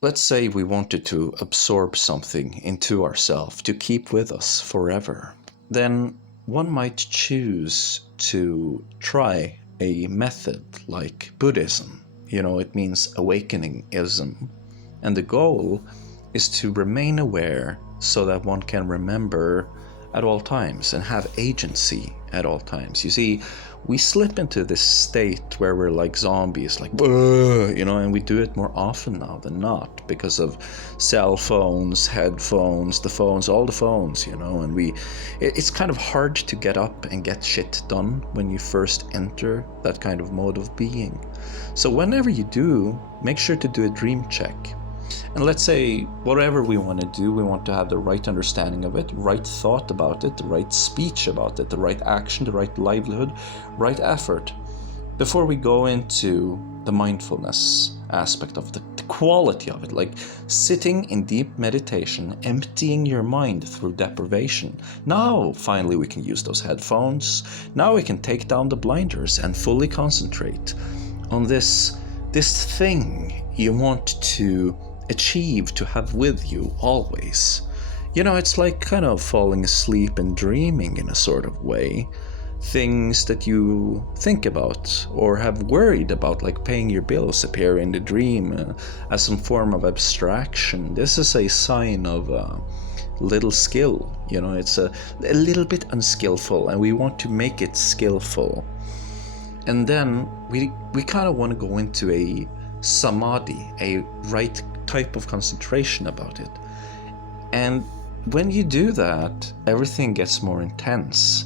Let's say we wanted to absorb something into ourselves to keep with us forever. Then one might choose to try a method like Buddhism. It means awakeningism. And the goal is to remain aware so that one can remember at all times and have agency at all times. You see, we slip into this state where we're like zombies, like, and we do it more often now than not because of cell phones, headphones, the phones, all the phones, and it's kind of hard to get up and get shit done when you first enter that kind of mode of being. So whenever you do, make sure to do a dream check. And let's say whatever we want to do, we want to have the right understanding of it, right thought about it, the right speech about it, the right action, the right livelihood, right effort, before we go into the mindfulness aspect of the quality of it, like sitting in deep meditation, emptying your mind through deprivation. Now, finally, we can use those headphones. Now we can take down the blinders and fully concentrate on this thing you want to achieve, to have with you always. It's like kind of falling asleep and dreaming in a sort of way. Things that you think about or have worried about, like paying your bills, appear in the dream as some form of abstraction. This is a sign of little skill. It's a little bit unskillful, and we want to make it skillful. And then we kind of want to go into a samadhi, a right type of concentration about it. And when you do that, everything gets more intense.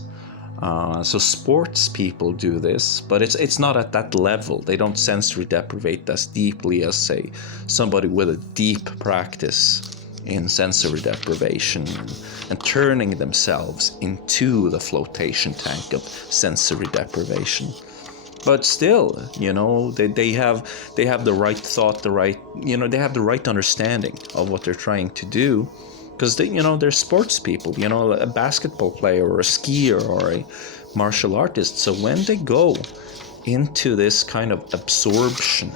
So sports people do this, but it's not at that level. They don't sensory deprivate as deeply as, say, somebody with a deep practice in sensory deprivation and turning themselves into the flotation tank of sensory deprivation. But still, they have the right thought, they have the right understanding of what they're trying to do, because they're sports people, a basketball player or a skier or a martial artist. So when they go into this kind of absorption,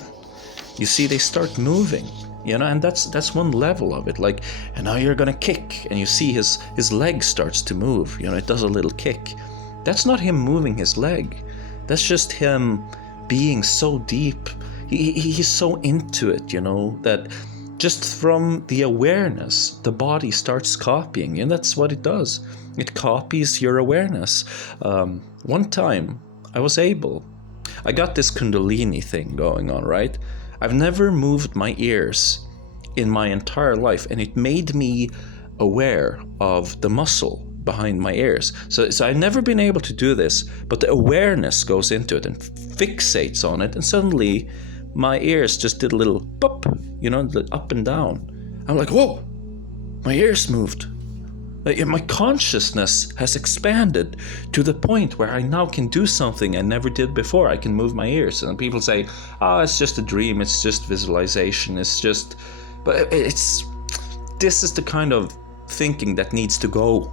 you see they start moving, and that's one level of it. Like, and now you're gonna kick, and you see his leg starts to move. It does a little kick. That's not him moving his leg. That's just him being so deep. He's so into it, that just from the awareness, the body starts copying, and that's what it does. It copies your awareness. One time, I got this Kundalini thing going on, right? I've never moved my ears in my entire life, and it made me aware of the muscle behind my ears. So I've never been able to do this, but the awareness goes into it and fixates on it, and suddenly my ears just did a little pop, up and down. I'm like, whoa, my ears moved. My consciousness has expanded to the point where I now can do something I never did before. I can move my ears. And people say, it's just a dream, it's just visualization, but this is the kind of thinking that needs to go.